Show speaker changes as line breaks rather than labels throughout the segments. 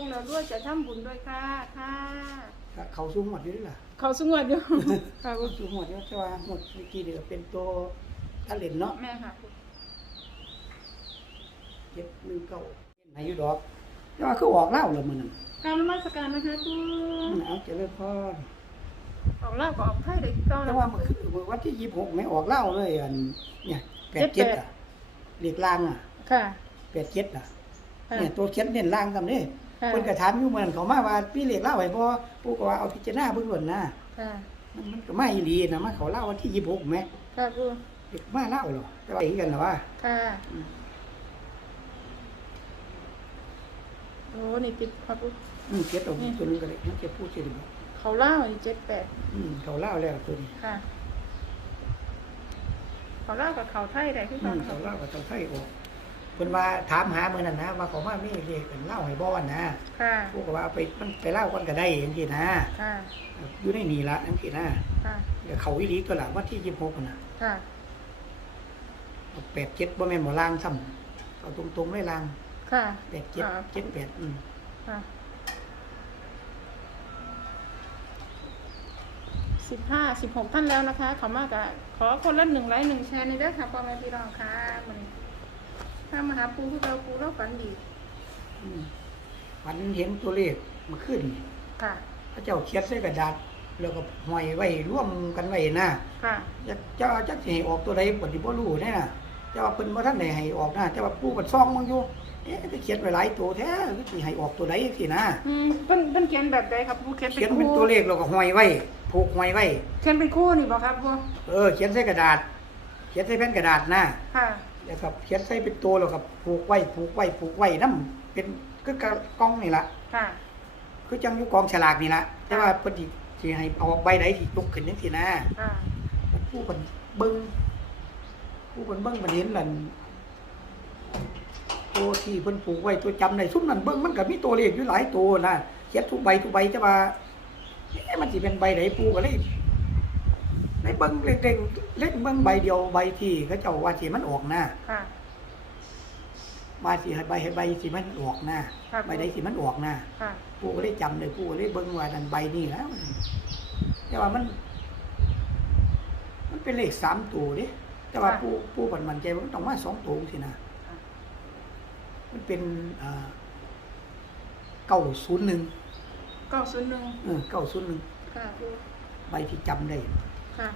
งเราด้วยจะทำบุญด้วยค่ะค่ะ
ก็เขาสูงหมดอยู่นี่ล่ะ
เขาสงวนอยู่ ค่ะ
เขาสูงหมดอยู่แต่ว่าหมดเมื่อกี้เดี๋ยวเป็นตัวถ้าเล่นเนาะ
แม่ค่ะ
เจ็ดหนึ่งเก้าไหนอยู่ดอกแต่ว่าคือออกเล่าแล้วมันนั่น
กรารนมัสการนะคะคุณ
อืมเอาเจริญพร
ออกลาบก็ออกไทยได้ก็
แต่ว่ามันคือวันที่ยี่สิบหกไม่ออกเล่าเลยอันเนี่ยแปดเจ็ดอะเรียกลางอะ
ค่ะ
แปดเจ็ดอะ
ค่ะ
เนี่ยตัวเขียนเน้นลางกันนี่
ค่ะ
คนกระถามอยู่เหมือนเขามาว่าพี่เรียกเล่าไว้พอผู้ก็ว่าเอาพิจารณาเบิ่งก่อนนะ
ค่ะ
มันมันก็ไม่อีหลีนะมาเขาเล่าวันที่ยี่สิบหกไหม
ค่ะคุณ
เด็กมาเล่าหรอแต่ว่าอีกกันนะว่า
ค่ะ
อืม
โอ้นี่ติดครับคุณ
อืมเจ็ดตรงตัวนึงก็เลยมันจะพูดเฉยๆ
เขาเล่าอีเจ็ดแปด
อืมเขาเล่าแล้วตัวนี้
ค่ะ เขาเล่ากับเขาไทยได้ที่
อื
ฟัง
มเขาเล่ากับเจ้าไทยออกเพิ่นว่าถามหาเมื่อนั้นนะว่าเขามาไม่เรียกกันเล่าให้บ่อนนะ
ค่ะ
พวกก็ว่าเอาไปมันไปเล่ากันก็ได้จังซี่นะ
ค่ะ
อยู่ในนี่ละจังซี่นะ
ค่ะ
เดี๋ยวเขาอีหลีก็ล่ะวันที่26น่ะ
ค่ะ
เอา8 7บ่แม่นบ่ลางซ้ำเอาตรงๆเลยลาง
ค่ะ
8 7 7 8อืม
ค่ะสิบห้าสิบหกท่านแล้วนะคะขอมากอะขอคนละหนึ่งไลค์หนึ่งแชร์ในเด้อค่ะพ่อแม่พี่น้องค่ะมัน ถ้ามาหาปูพวกเราปูเราฝันดี
อืมวันเห็นตัวเลขมาขึ้น
ค่ะ
พระเจ้าเขียนใส่กระดาษ แล้วก็ห้อยไว้ร่วมกันไว้นะ
ค่ะ
จะจะจักสิให้ออกตัวใดปฏิบ่รู้แน่น่ะแต่ว่าเพิ่นบ่ทันได้ให้ออกนะแต่ว่าปู่ก็ซ่องมึงอยู่เอ๊ะจะเขียนไว้หลายตัวแท้คือสิให้ออกตัวใดจังซี่นะ
อืมเพิ่นเพิ่นเขียนแบบใดครับปูเขียน
เขียน
เป็น
เป็น
คู่
ตัวเลขแล้วก็ห้อยไว้ผูกห้อยไว้
เขียนเป็นคู่นี่บอกครับปู
เออเขียนใส่กระดาษ เขียนใส่แผ่นกระดาษนะ
ค่ะ
แล้วก็เขียนใส่เป็นตัวแล้วก็ผูกไว้ผูกไว้ผูกไว้นํเป็นคือกระกล่องนี่ล่ะ
ค่ะ
คือจังอยู่กองฉลากนี่ล่ะแต่ว่าเพิ่นสิสิให้เอาใบใดที่ตกขึ้นจังซี่นะ
ค่ะ
ผู้คนเบิ้งผู้คนเบิ้งมันเห็นนั่นตัวที่เพิ่นปลูกไว้ตัวจำในซุ้มนั่นเบิ้งมันก็มีตัวเลขอยู่หลายตัวนะเขียนทุกใบทุกใบจะว่าเอ๊ะมันสิเป็นใบไหนปูก็เลยในเบิ้งเล็กๆ เล่นเบิ้งใบเดียวใบที่เขาเจ้าว่าสิมันออกนะ
ค่ะ
ว่าสิให้ใบให้ใบสิมันออกนะครับ ใบใดสิมันออกนะ
ค่ะ
ปูก็เลยจำเลยปูก็เลยเบิ้งว่านั่นใบนี้แล้วแต่ว่ามัน มันเป็นเลขสามตัวเดิแต่ว่า
ค่ะ
ปูปูปันมันใจว่ามันต้องมาสองตัวสินะ
ค่ะ
มันเป็นเก้าศูนย์หนึ่ง
เก้าศูนย์หนึ่ง
เออเก้าศูนย์หนึ่ง
ค่ะปู
ใบที่จำได้
ค่ะ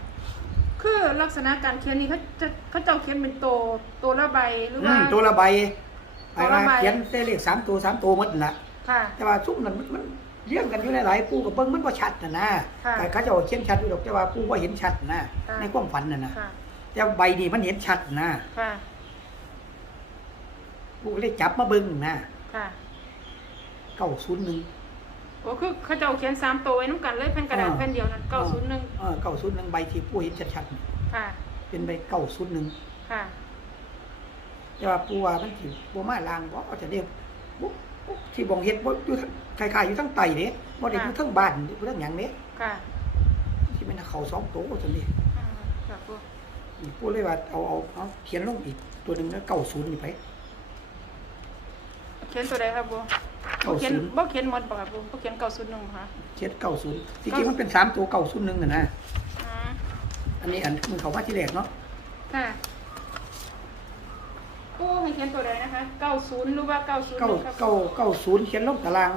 คือลักษณะการเขียนนี่เขาจะเขาเจ้าเขียนเป็นตัวตัวละใบหรือ
อื
ว่า
มตัวละใบ
ตั
ไอ้
วละ
ว่า
ใบ
เขียนได้เลขสามตัวสามตัวหมดนั่นละ
ค่ะ
แต่ว่าซุ้มนั้นมันมันเรียงกันอยู่หลายๆปูกับเบิ้งมันก็ชัดนะนะ
ค่ะ
แต่เขาเจะเขียนชัดอยู่ดอกแต่ว่าปูว่าเห็นชัดนะ
ค่ะ
ในความฝันน่ะนะ
ค่ะ
แต่ใบนี้มันเห็นชัดนะ
ค่ะ
ปูก็เลยจับมาเบิ้งนะ
ค่ะ
เก้าศูนย์หนึ่ง
โอ้คือเขาเจ้าเขียนสามตัวไว้น้ำกันเลยแผ่นกระดาษ
อ่า
แผ่นเดียวนั้นเก้าศูนย์หนึ่ง
เออเก้าศูนย์หนึ่งใบที่ปูเห็นชัดๆนี่
ค่ะ
เป็นใบเก้าศูนย์หนึ่ง
ค่ะ
แต่ว่าปูว่ามันสิบ่มาลางบ่เอาจะเรียกบ่บ่ที่บ่งเฮ็ดบ่อยู่ทั้งคล้ายๆอยู่ทั้งไตเด้บ่ได้อยู่ทั้งบ้านอยู่ทั้งหยังเด้
ค่ะ
ที่มันเข้าสองโตซั่นนี่
อืมค่ะปู
นี่ปูเลยว่าเอาเอาเอาเขียนลงอีกตัวหนึงแล้ว90นี่ไป
เขียนตัวใดครับปู บ่เขียน
90
บ่เขียนหมดป่ะครับปูบ่เขียนเก้าศูนย์หนึ่งค่ะ
เขียน90ที่จริงมันเป็นสามตัว901น่ะนะ
อืม
อันนี้อันมันเข้ามาที่แรกเนาะ
ค่ะปูให้เขียนตัวใดนะคะเก้าศูนย์หรือว่าเก้าศูนย์
เก้า
ครับ
เก้าเก้าศูนย์เขียนลงตาราง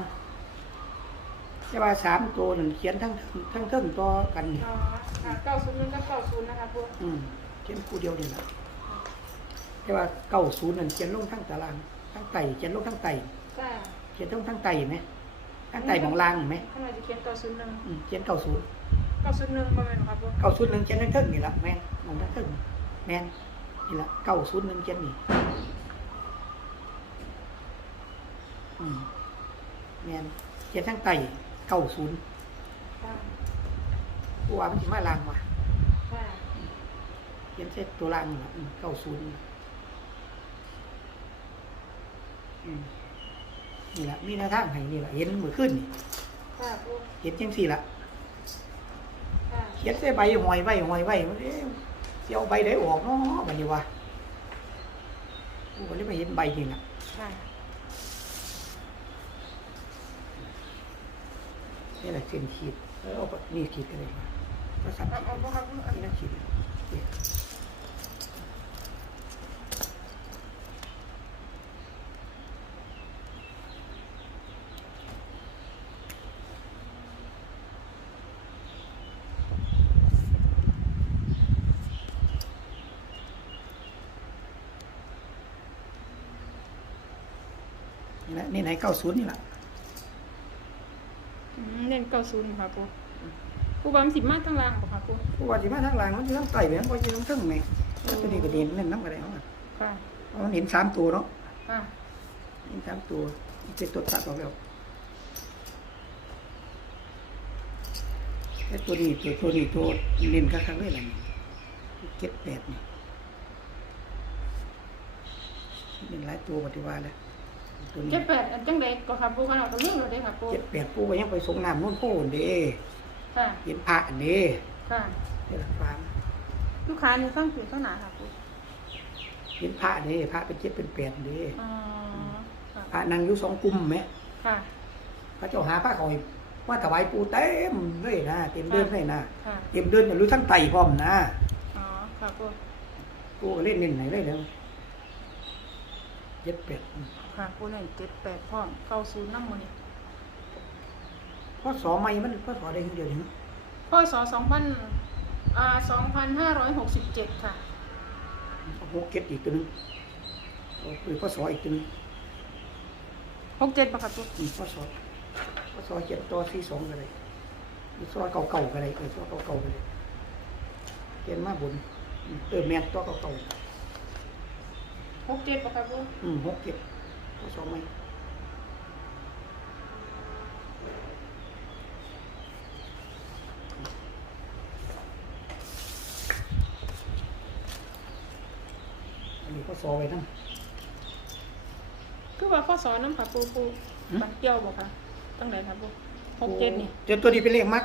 แต่ว่าสามตัวนั่นเขียนทั้งทั้งเทิงต่อกันนี่
อ๋อค่ะเก้าศูนย์หนึ่งกับเก้าศูนย์นะคะปู
อืมเขียนคู่เดียวนี่แหละแต่ว่าเก้าศูนย์นั่นเขียนลงทั้งตารางทั้งไตเขียนลงทั้งไต
ค่ะ
เขียนลงทั้งไตเห็นไหมทั้งไตของล่างเห็นไหม
ข้างในจะเขียนเก้าศูนย์หนึ่ง
อืมเขียนเก้าศูนย์
เก้าศูนย์หนึ่งประมาณครับปู
เก้าศูนย์หนึ่งเขียนทั้งเทิงนี่แหละแม่นมองทั้งเทิงแม่นนี่แหละเก้าศูนย์หนึ่งเขียนนี่อืมแม่นเขียนทั้งไตเก้าศูนย์
ค่ะ
กูว่ามันจะมาล่างว่ะ
ค่ะ
เขียนเส้นตัวล่างนี่แหละเก้าศูนย์อืม นี่แหละมีหน้าทางให้นี่แหละเห็นมือขึ้นนี่
ค่ะปู
เห็นจังสี่ละ
ค่ะ
เขียนใส่ใบหอยไว้หอยไว้มันเอ๊ะสิเอาใบไหนออกเนาะบัดนี้วะกูก็เลยมาเห็นใบนี่ล่ะ
ค่ะ
นี่แหละเส้นขีดแล้วเอาแบบนี่ขีดกันเลยว่าก็สับ
เอาเอาบ่ครับเอา
นี่นะขีดนี่ นี่นะนี่ไหนเก้าศูนย์นี่แหละ
อืมเน้นเก้าศูนย์ค่ะปูปูบามนสิมาทั้งล่างบ่ค่ะปู
ผู้ว่าสิมาทางหลังมันอยู่ทางใต้แม่นบ่อยู่ทางเทิงแม่แล้วตัวนี้ก็เด่นนั่นนำก็ได้เฮาอะ
ค่ะ
เพราะมันเห็นสามตัวเนาะ
ค่ะ
เห็นสามตัวมันเป็นตัวตัดออกแล้วไอ้ตัวนี้ตัวตัวนี้ตัวเล่นคักๆเลยล่ะนี่เจ็ดแปดนี่เล่นหลายตัวปฏิวัติแล้วตัวนี้
เจ็ดแปดอันจังใดก็ค่ะปูขนาดก็เรื่องเราได้ค่ะปู
เจ็ดแปดปูก็ยังไปสงน้ำนู่นโพนเด้
ค่ะ
เห็นพระอันนี้
ค่ะ
นี่แหละฟาร์ม
ลูกค้านี่สร้างผิวเท่าหนาค่ะปู
เห็นพระนี่พระเป็นเจ็ดเป็นแปดเด้
อ๋อค่ะ
พระนั่งอยู่สองกลุ่มไหม
ค่ะ
พระเจ้าหาพระเขาให้ว่าถวายปูเต็มเลยนะเต็มเดินเลยนะ
ค่ะ
เต็มเดินรู้ทั้งไตพร้อมนะ
อ๋อ ค่ะปู
ปูก็เล่นเล่นไหนเลยแล้วเจ็ดแปด
ค่ะปูเน้นเจ็ดแปดพร้อมเก้าศูนย์น้ำมันนี่
พอสอไม่มันพอสอได้เดียวนี้
พศสองพันอ่าสองพันห้าร้อยหกสิบเจ็ดค่ะ
หกเก็ดอีกตัวหนึงโอ้คือพอสออีกตัวหนึง
หกเจ็ดปะค่ะปู
อืมพอสอพอสอเจ็ดตัวสี่สองกันเลยซอเก่าเก่าๆกันเลยเออซอเก่าเก่าๆกันเลยเขียนมาบนอืมเออแมนตัวเก่าเก่า
หกเจ็ดปะค่ะปู
ๆอืมหกเก็ด พอสอไม่อันนี้พอสอไว้นั่ง
คือว่าพศน้ำค่ะปูปู
หืม
บักเกี่ยวบ่ค่ะตั้งไหนค่ะปูหกเจ็ดนี่
เดี๋ยวตัวนี้เป็นเลขมัด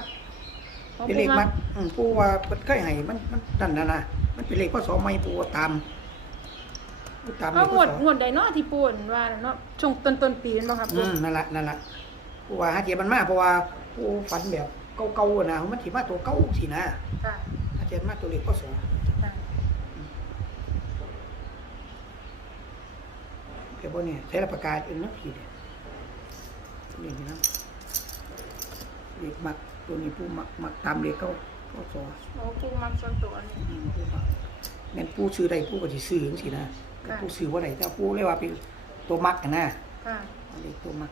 ของ
เป็น
ปู
เลข
มา
มัดอืมปูว่าเพิ่นเคยให้มันมันนั่นน่ะนะมันเป็นเลขพศใหม่ปูว่าตามปู ตามเล
เอา
ขพ
งวด
ศ
งวดใดเนาะที่ปูอั่นว่าเนาะช่วงต้นต้นๆปีนั่นบ่ค่ะปู
อืมนั่นล่ะนั่นล่ะปูว่าหาเจ็บมันมาเพราะว่าปูฝันแบบเก่าๆอะนะมันสิมาตัวเก่าสินะ
ค่ะ
หาเจ็บมาตัวเลขพศ
ค่ะ
แค่บ่เนี่ยใช้ละประกาศอื่นนะพี่เนี่ยนี่นะเลขมักตัวนี้ปูมักมักตามเลขเก่าพศ
โอ้ปูมักส่วนตัวนี่
อืมปูมักแม่นปูซื้อใดปูก็สิซื้อจังซี่นะ แต่
ค่ะ
ปูซื้อบ่ได้แต่ปูเลยว่าเป็นตัวมักอะนะ
ค่ะ
อันนี้ตัวมัก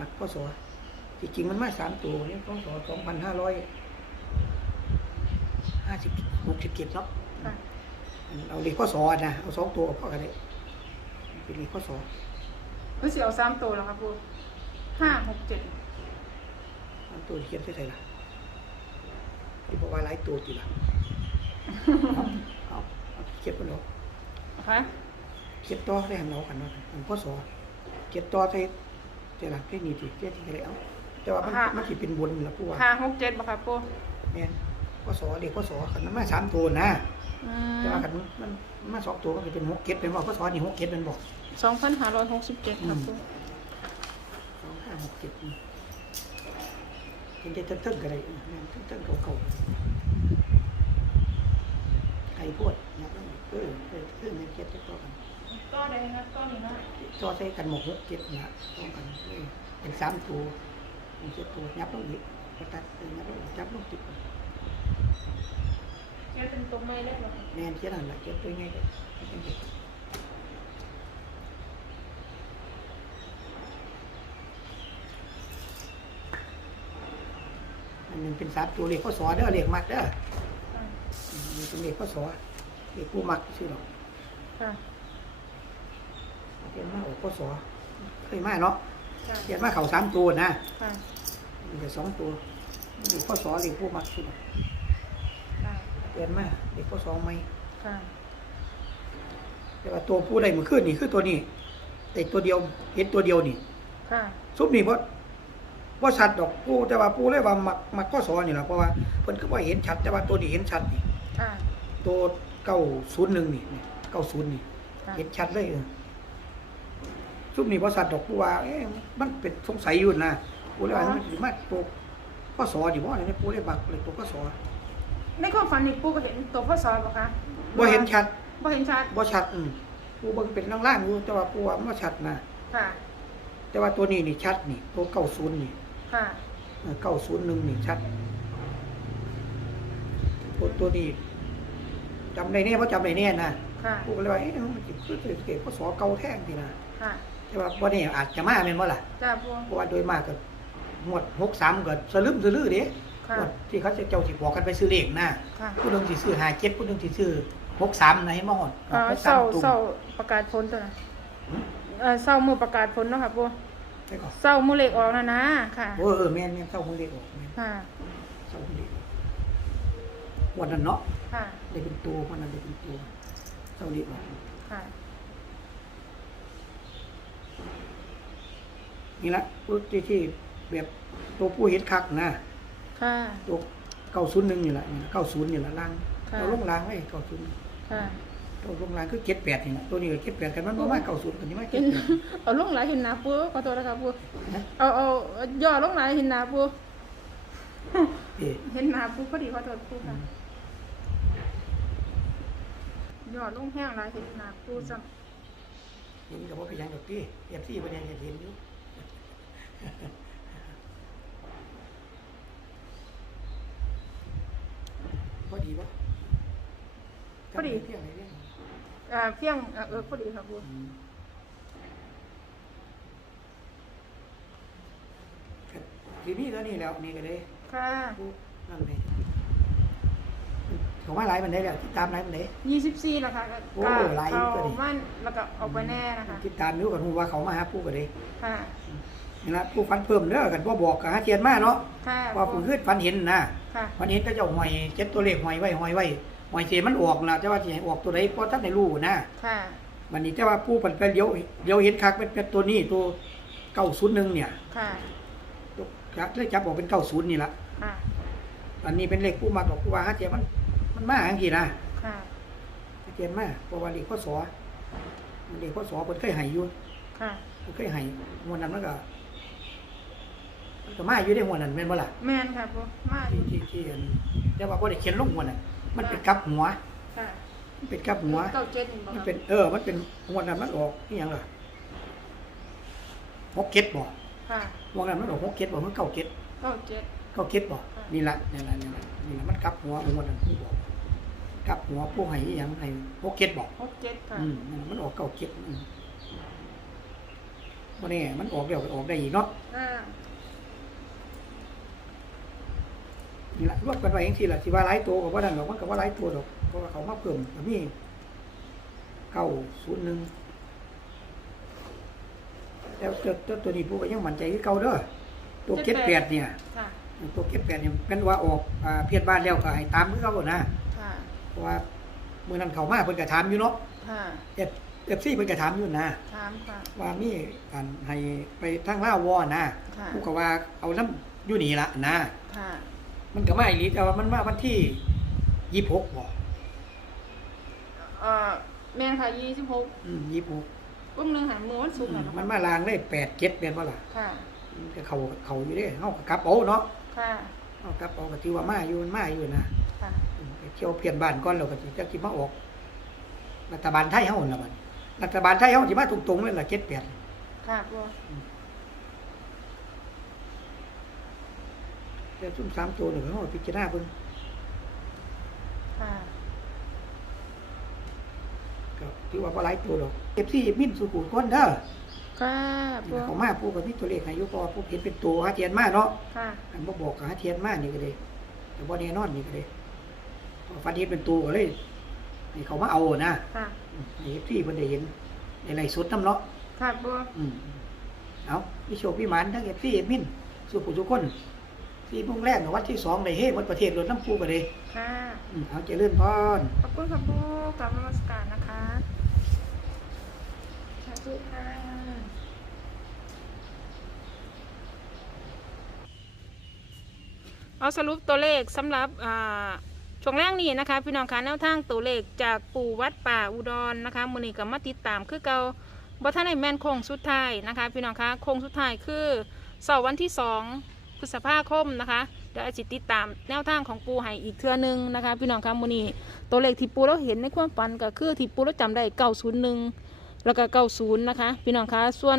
มักพศจริงๆมันมาสามตัวเนี่ยพศสองพันห้าร้อยห้าสิบหกสิบเจ็ดเนาะ
ค่ะ
อันเอาเลขพศนะเอาสองตัวพอกันเลยเป็นเลขพศ
คือสิเอาสามตัวแล้วค่ะปูห้าหกเจ็ด
อันตัวที่เขียนใส่ใส่ละที่บอกว่าหลายตัวจีละเอาเอาเอาเขียนไปแล้ว
ค่ะ
เขียนต่อได้หันเรากันเนาะอันพศเขียนต่อใส่เจ้าหลักเทคนิคที่เจ้าที่อะไรเอาแต่ว่ามันมันสิเป็นบนละผู้ว่า
ห้าหกเจ็ดบ่ค่ะปู
แม่นพศเด็กพศขันมันมาสามตัวนะ
อื
แต่ว่าขันมันมันมาสองตัวก็เป็นหกเก็ดเป็นบอกพศนี่หกเก็ดเป็นบอก
สองพันห้าร้อยหกสิบเจ็ดค่ะปู
สองห้าหกเจ็ดนี่เป็นจะเติ้งๆกันเลยแม่นเติ้งๆเก่าๆไก่พวดนะเออ เออเออแม่นเก็ดต่อกัน
ก็ได้นะก็นี่นะ
ต่อใส่กันหมกหกเก็ดนะต้องกันเออเป็นสามตัวเป็นเจ็ดตัวยับลงอีกกระตัดยับลงจับลงติด
แค่เป็นตัวไม่เล็กหรอก
แม่นเจ็ดนั่นแหละเจ็ดตัวไงก็เป็นเจ็ดอันหนึงเป็นสามตัวเลขข้อสอเด้อเลขมักเด้อะมนี่เป็นเลขข้อสอ เลขผู้มักชื่อหรอก
ค่ะ
เขียนมาออกข้อสอเคยมาเนาะ
ค่ะ
เขียนมาเข่าสามตัวนะ
ค่ะ
มีแต่สองตัวเลขข้อสอเลขผู้มักชื่อหรอก
ค่ะ
เขียนมาเลขข้อสอไม่
ค่ะ
แต่ว่าตัวผู้ใดมือขึ้นนี่คือตัวนี้แต่ตัวเดียวเห็นตัวเดียวนี่
ค่ะ
ซุปนี่เพราะว่าชัดดอกผู้แต่ว่าผู้เลยว่ามักมักข้อสอนี่แหละเพราะว่าเพิ่นก็ว่าเห็นชัดแต่ว่าตัวนี้เห็นชัดนี่
ค่ะ
ตัว เก้าศูนย์หนึ่งนี่เก้าศูนย์นี่
ค่ะ
เห็นชัดเลยเออซุปนี่พอสัตว์ดอกบัวาเอ๊ะมันเป็นสงสัยอยู่นะปูเลยว่ามันสิมาตัวพ่อสอดิบ่เนี่ยปูเลยบักเลยตัวพ่อสอ
ในความฝันนี่ปูก็เห็นตัวพ่อซอยบ่คะ
บ่เห็นชัด
บ่เห็นชัด
บ่ชัดอืมปูเบิ่งเป็นล่างๆอยู่แต่ว่าปูว่ามันบ่ชัดนะ
ค่ะ
แต่ว่าตัวนี้นี่ชัดนี่ ตัวเก้าศูนย์นี่
ค่ะ
เก้าศูนย์หนึ่งนี่ชัดตัวตัวนี้ จำได้แน่เพราะจำได้แน่นะ
ค่ะ
ปูก็เลยว่าเอ๊ะมันสิคือสิเก็บพ่อสอเก่าแท้งทีนะ
ค่ะ
แต่ว่าบ่แน่อาจจะมาแม่นบ่ล่ะ
จ้าปู
เพราะว่าโดยมากก็งวด63ก็สลึมสลือเด้
ค่ะ
งวดที่เขาจะเจ้าสิบอกกันไปซื้อเลขนะ
ค่ะ
ผู้หนึงสิซื้อ57ผู้หนึงสิซื้อ63นะให้มาฮอด
เอ่อ
หก
เศร้า
ตุ้ม
เศร้าประกาศผลตัวน่ะ
หืม
เอ่อเศร้ามือประกาศผลเนาะค่ะปู
ได้ก่อน
เศร้ามือเลขออกนะนะค่ะ
โอ้เออแม่นแม่นเศร้ามือเลขออกแม่น
ค่ะ
เศร้ามือเลขออก วันนั้นเนาะ
ค่ะ
ได้เป็นตัววันนั้นได้เป็นตัวเศร้าเลขออก
ค่ะ
นี่ละผู้ที่ที่แบบตัวผู้เห็นคักนะ
ค่ะ
ตัวเก้าศูนย์หนึ่งนี่แหละเก้าศูนย์นี่แหละล่าง
ค่ะ
เราลงล่างไว้เก้าศูนย์
ค่ะ
ตัวลงล่างคือเจ็ดแปดนี่แหละตัวนี้ก็เจ็ดแปดกันมันประมาณเก้าศูนย์กันนี่มา
เห็
เจ็ด
น
แปด
เอาลงหลายเห็นหนาปูขอโทษนะคะปู
นะ
เอาเอาเอาย่อลงหลายเห็นหนาปู
เอ๊ะ
เห็นหนาปูพอดีขอโทษปูค่ะ ย่อลงแห้งหลายเห็นหนาปูซ้
เห็นกับว่าเป็นหยังดอกพี่เอฟซีเป็นหยังเห็นอยู่ พอดีปะจำได้เพียงไหนเรื่องำ
อ่าเพียงอ่าเออพอดีค่ะปู
อืมครับทีนี้แล้วนี่แล้วนี่ก็เลย
ค่ะ
ผู้นั่นเลย เขาว่าไลฟ์มันได้แล้วติดตามไลฟ์มันได้
ยี่สิบสี่แล้วค่ะก็
โอ้
ก็
หลาย
เข้า
ตัวดิ
มันแล้วก็ออกไปแน่นะคะ
ติดตามอยู่กันหูว่าเขามาหาผู้ก็เลย
ค่ะ
นี่ละผู้ฟันเพิ่มเด้อกันว่าบอกกับหาเทียนมาเนาะ
ค่ะ
ว่าผู้ขึ้นฟันเห็นนะ
ค่ะ
ฟันเห็นก็เจะหอยเจ็ดตัวเลขหอยไว้หอยไว้หอยเสียมันออกนะแต่ว่าสิให้ออกตัวใดเพราะท่านในรู้นะ
ค่ะ
วันนี้แต่ว่าผู้ปันไปเลี้ยวเลี้ยวเห็นคักเป็นเป็นตัวนี้ตัวเก้าศูนย์หนึ่งเนี่ย
ค่ะ
ตัวจับเลยจับออกเป็นเก้าศูนย์นี่ละ
ค่ะ
อันนี้เป็นเลขผู้มาบอกผู้ว่าหาเทียนมัน มันมาอย่างที่นะ
ค่ะ
หาเทียนมาเพราะว่าเลขข้อสอเลขข้อสอเพิ่นเคยให้อยู่
ค่ะ
เพิ่นเคยให้งวดนั้นมันก็มันก็มาอยู่ในงวดนั้นแม่นบ่ล่ะ
แม่นค่ะปูมาอ
ที่
ยู่
ที่ที่อันแต่ว่าบ่ได้เขียนลงงวดน่ะมันเป็นกลับหัว
ค่ะ
มันเป็นกลับหัว
เก้าเจ็ดหนึ่งบ่
มัน
ค่ะ
เป็นเออ มันเป็นงวดนั้นมันออกนี่หยังล่ะหกเก็ดบ่
ค่ะ
งวดนั้นมันออกหกเก็ดบ่มันเก้าเก็ด
เก้าเจ็ด
เก้าเก็ดบ่
ค่ะ
นี่ล่ะนี่ล่ะนี่ล่ะ นี่ล่ะมันกลับหัวงวดนั้นผู้บอกกลับหัวผู้ให้อีหยังให้หกเก็ดบ่
หกเจ็ดค่ะ
อืมนั่นมันออกเก้าเก็ดอืมบ่แน่มันออกเดี๋ยวก็ออกได้อีกเนาะ
อ่า
นี่ล่ะรวบกันไว้จังซี่ล่ะสิว่าหลายตัวก็บ่นั่นหรอกมันก็บ่หลายตัวดอกเพราะว่าเขามาเพิ่มก็มี901แล้วตัวตัวตัวนี้ผู้ก็ยังมั่นใจคือเก่าเด้อตัวเก็ดแปดเนี่ย
ค่ะ
ตัวเก็บแปดเนี่ยเป็นว่าออกอ่าเพียรบ้านแล้วก็ให้ตามคือเขานะ
ค่ะ
เพราะว่าเมื่อนั้นเขามาเพิ่นก็ถามอยู่เนาะ
ค่ะ
เอฟเอฟซีเพิ่นก็ถามอยู่นะ
ถามค่ะ
ว่ามีการให้ไปทางลาววอนะ
ค่ะ
ผู้ก็ว่าเอาน้ำอยู่นี่ละนะ
ค่ะ
มันก็มาอีหลีแต่ว่ามันมาวันที่ยี่สิบหกบ่
เอ่อแม่นค่ะยี่สิบหก
อืมยี่สิบหก
อุ้มหนึ่งหามือวันศุกร์
มั
นะ
น
คะ
มาลางได้แปดเจ็ดเป็นบ่ล่ะ
ค่ะ
มันก็เขาเขาอยู่เด้เฮาก็กลับเอาเนาะ
ค่ะ
เฮากลับเอาก็ถือว่ามาอยู่มันมาอยู่นะ
ค่ะ
อืมไปเที่ยวเปลี่ยนบ้านก่อนแล้วก็สิจะสิมาออกรัฐบาลไทยเฮานั่นล่ะบัดรัฐบาลไทยเฮาสิมาตรงๆเลยล่ะ78
ค่ะปู
แต่ซุ่ม3ตัวนี่เฮาพิจารณาเบิ่ง
ค่ะ
ก็ถือว่าบ่หลายตัวดอก FC มินสุขุมคนเด้อ
ค่ะปู
นี่เขามาผู้ก็มีตัวเลขให้อยู่เพราะว่าผู้เห็นเป็นตัวหาเทียนมาเนาะ
ค่ะ
อันบ่บอกก็หาเทียนมานี่ก็ได้แต่บ่แน่นอนนี่ก็ได้เพราะฟันเห็นเป็นตัวก็เลยให้เขามาเอานะ
ค่ะ
อืมให้ FC เพิ่นได้เห็นในไลฟ์สดนำเนาะ
ค่ะปู
อืมเอาพี่โชคพี่หมันทั้งเอฟซีเอฟมินสุขุทุกคนที่มุ่งแรกวัดที่สองได้เฮ้หมดประเทศรถน้ำปูกันเลย
ค่ะ
อืมเอาเจริญพร
ขอบคุณค่ะปูกลับนมัสการนะคะสาธุค่ะ เอาสรุปตัวเลขสำหรับช่วงแรกนี้นะคะ พี่น้องคะแนวทางตัวเลขจากปู่วัดป่าอุดรนะคะมือนี้ก็มาติดตามคือเกาบัท่านในแมนโคงสุดท้ายนะคะ พี่น้องคะโคงสุดท้ายคือเสาร์วันที่สองพฤษภาคมนะคะเดี๋ยวไอจิตติดตามแนวทางของปูให้อีกเทือนึงนะคะ พี่น้องคะมูนีตัวเลขที่ปูเราเห็นในความฝันก็คือที่ปูเราจำได้เก้าศูนย์หนึ่งแล้วก็เก้าศูนย์นะคะ พี่น้องคะส่วน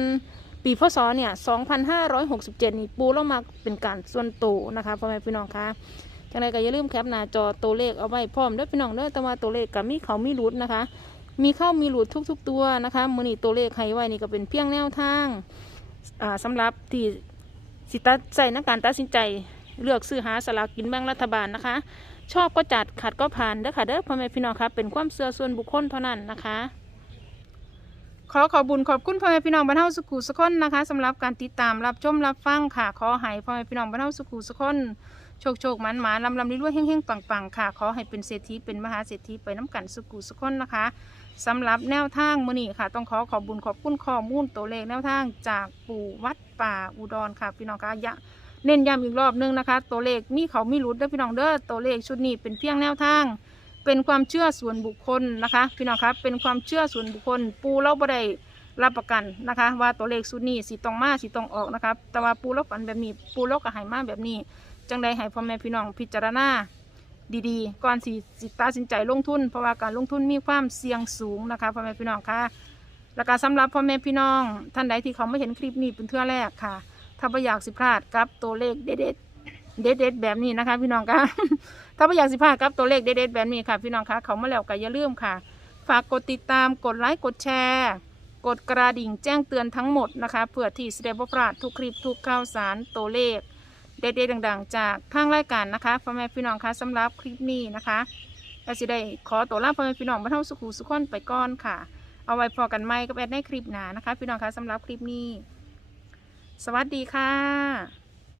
ปีพศเนี่ยสองพันห้าร้อยหกสิบเจ็ดนี่ปูเรามาเป็นการส่วนโตวนะคะพ่อแม่พี่น้องคะจังไรก็อย่าลืมแคปหน้าจอตัวเลขเอาไว้พร้อมด้วยพี่น้องด้อแต่ว่าตัวเลขกับมีเขามีหลุดนะคะ มีเข้ามีหลุดทุก ๆ ตัวนะคะมือนี่ตัวเลขให้ไว้นี่ก็เป็นเพียงแนวทางอ่าสำหรับที่สิตัดใส่ในการตัดสินใจเลือกซื้อหาสลากกินแบ่งรัฐบาลนะคะ ชอบก็จัดขัดก็ผ่านเด้อค่ะเด้อพ่อแม่พี่น้องครับเป็นความเชื่อส่วนบุคคลเท่านั้นนะคะ ขอขอบุญขอบคุณพ่อแม่พี่น้องบรรเทาสุขุสุขนนะคะสำหรับการติดตามรับชมรับฟังค่ะ ขอให้พ่อแม่พี่น้องบรรเทาสุขุสุขนโชคโชคหมันหมาลำลำรวยๆเฮงๆปังๆค่ะ ขอให้เป็นเศรษฐีเป็นมหาเศรษฐีไปน้ำกันสุขุสุขนนะคะสำหรับแนวทางมือนี้ค่ะ ต้องขอขอบบุญขอบคุณข้อมูลตัวเลขแนวทางจากปู่วัดป่าอุดรค่ะ พี่น้องคะยะเน้นย้ำอีกรอบนึงนะคะ ตัวเลขมีเขามีหลุดเด้อพี่น้องเด้อตัวเลขชุดนี้เป็นเพียงแนวทาง เป็นความเชื่อส่วนบุคคลนะคะ พี่น้องครับเป็นความเชื่อส่วนบุคคล ปูเราบ่ได้รับประกันนะคะ ว่าตัวเลขชุดนี้สิตรงมาสิตรงออกนะครับ แต่ว่าปูเราฝันแบบนี้ ปูเราก็ให้มาแบบนี้ จังใดให้พ่อแม่พี่น้องพิจารณาดีๆ ก่อนสิสิตัดสินใจลงทุน เพราะว่าการลงทุนมีความเสี่ยงสูงนะคะพ่อแม่พี่น้องค่ะแล้วก็สำหรับพ่อแม่พี่น้อง ท่านใดที่เขาไม่เห็นคลิปนี้เป็นเทื่อแรกค่ะ ถ้าไม่อยากสิพลาดกับตัวเลขเด็ด ๆเด็ดแบบนี้นะคะ พี่น้องคะถ้าไม่อยากสิพลาดกับตัวเลขเด็ดๆแบบนี้ค่ะ พี่น้องคะเขามาแล้วก็อย่าลืมค่ะ ฝากกดติดตามกดไลค์กดแชร์กดกระดิ่งแจ้งเตือนทั้งหมดนะคะเพื่อที่จะได้บ่พลาดทุกคลิปทุกข่าวสารตัวเลข เด็ดๆดังๆ จากทางรายการนะคะพ่อแม่พี่น้องคะสำหรับคลิปนี้นะคะเราจะได้ขอตัวลาพ่อแม่พี่น้องบรรเทาสุขุสุขคนไปก่อนค่ะ เอาไว้พอกันไหมกับแอดในคลิปหน้านะคะ พี่น้องคะสำหรับคลิปนี้ สวัสดีค่ะ